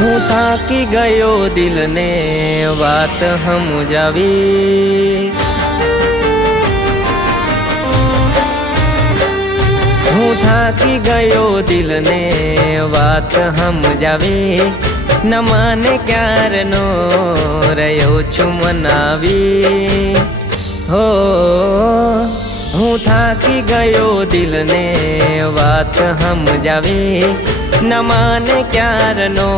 હું થાકી ગયો દિલને વાત સમજાવી, હું થાકી ગયો દિલને વાત સમજાવી, ન માને ક્યારનો રહ્યો છું મનાવી હો। હું થાકી ગયો દિલને વાત સમજાવી, ન માને ક્યારનો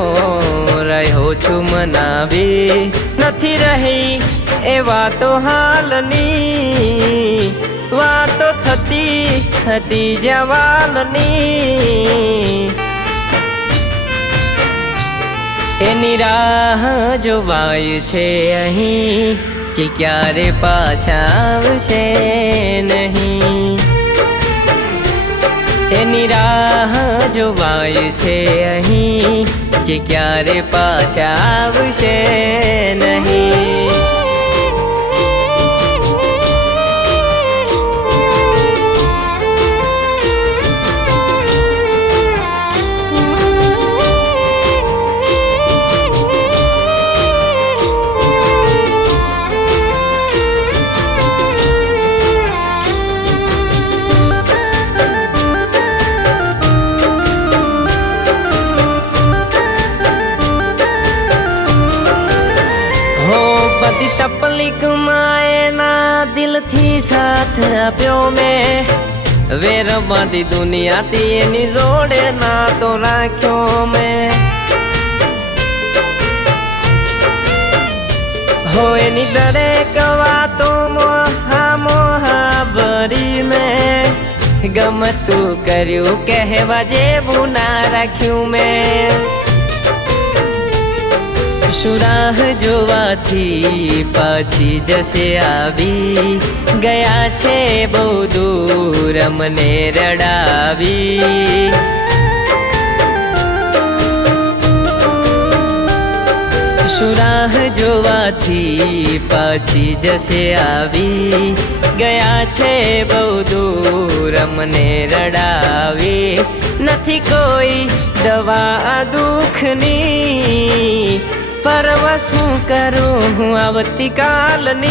રહ્યો છું મનાવી। નથી રહી એ વાતો હાલની, વાતો થતી હતી જવાલની, એની રાહ જોવાય છે અહીં, જે ક્યારે પાછા આવશે નહીં। એની રાહ જોવાય છે અહીં, જે ક્યારે પાછા આવશે નહીં। બધી તકલીફમાં એના દિલથી સાથ આપ્યો મેં, વેર બાંધી દુનિયાથી એની જોડે નાતો રાખ્યો મેં હો। એની દરેક વાતો મોહા ભરી મેં, ગમતું કર્યું કહેવા જેવું ના રાખ્યું મેં। સુરાહ જોવાથી પાછી જશે આવી, ગયા છે બહુ દૂર મને રડાવી। સુરાહ જોવાથી પાછી જશે આવી, ગયા છે બહુ દૂર મને રડાવી। નથી કોઈ દવા દુઃખની, પરવા શું કરું હું આવતીકાલની,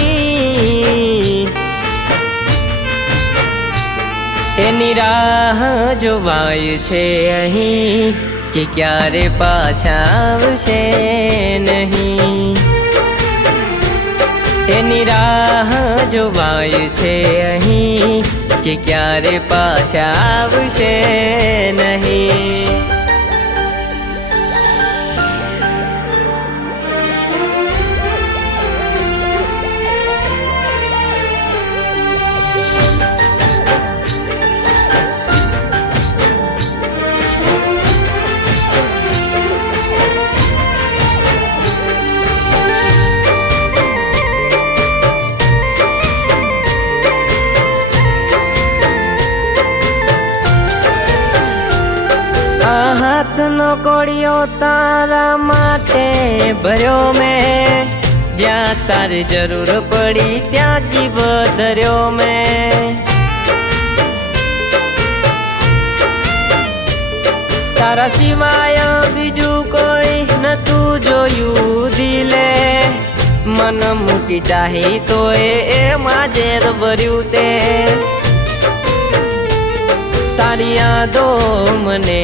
એની રાહ જોવાય છે અહીં, જે ક્યારે પાછા આવશે નહીં। એની રાહ જોવાય છે અહીં, જે ક્યારે પાછા આવશે નહીં। હાથનો કોળિયો તારા માટે ભર્યો મેં, જ્યાં તારી જરૂર પડી ત્યાં જીવ ધર્યો મેં। તારા સિવાય બીજું કોઈ નતું જોયું દિલે, મન મૂકી ચાહી તો એમાં ઝેર ભર્યું તે। તારી યાદો મને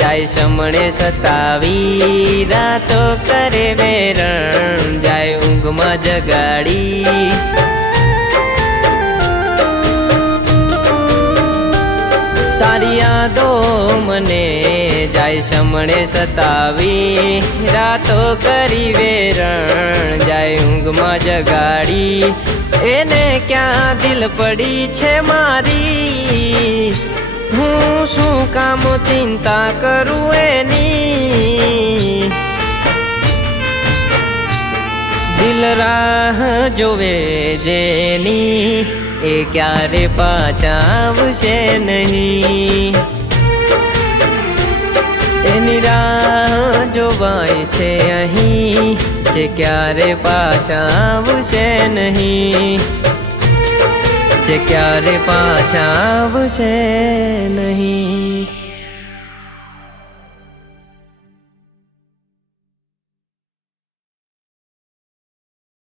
જાય સમણે સતાવી, રાતો કરે વેરણ જાય ઊંઘમાં જગાડી। તારી યાદો મને જાય સમણે સતાવી, રાતો કરી વેરણ જાય ઊંઘમાં જગાડી। એને ક્યાં દિલ પડી છે મારી, હું શું કામ ચિંતા કરું એની, દિલ રાહ જોવે જેની, એ ક્યારે પાછા આવશે નહીં। એની રાહ જોવાય છે અહીં, જે ક્યારે પાછા આવશે નહીં। જે ક્યારે પાછા આવશે નહીં।